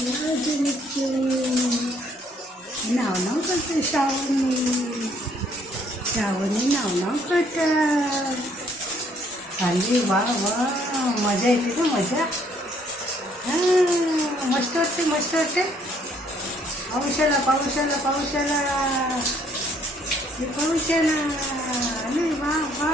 राजनीचे नाव नाव करते श्रावणी. श्रावणी नाव नाव करत. अरे वा वा, मजा येते का मजा. मस्त वाटते मस्त वाटते. पाऊस आला पाऊस आला पाऊस आला पाऊस आला. अरे वा वा.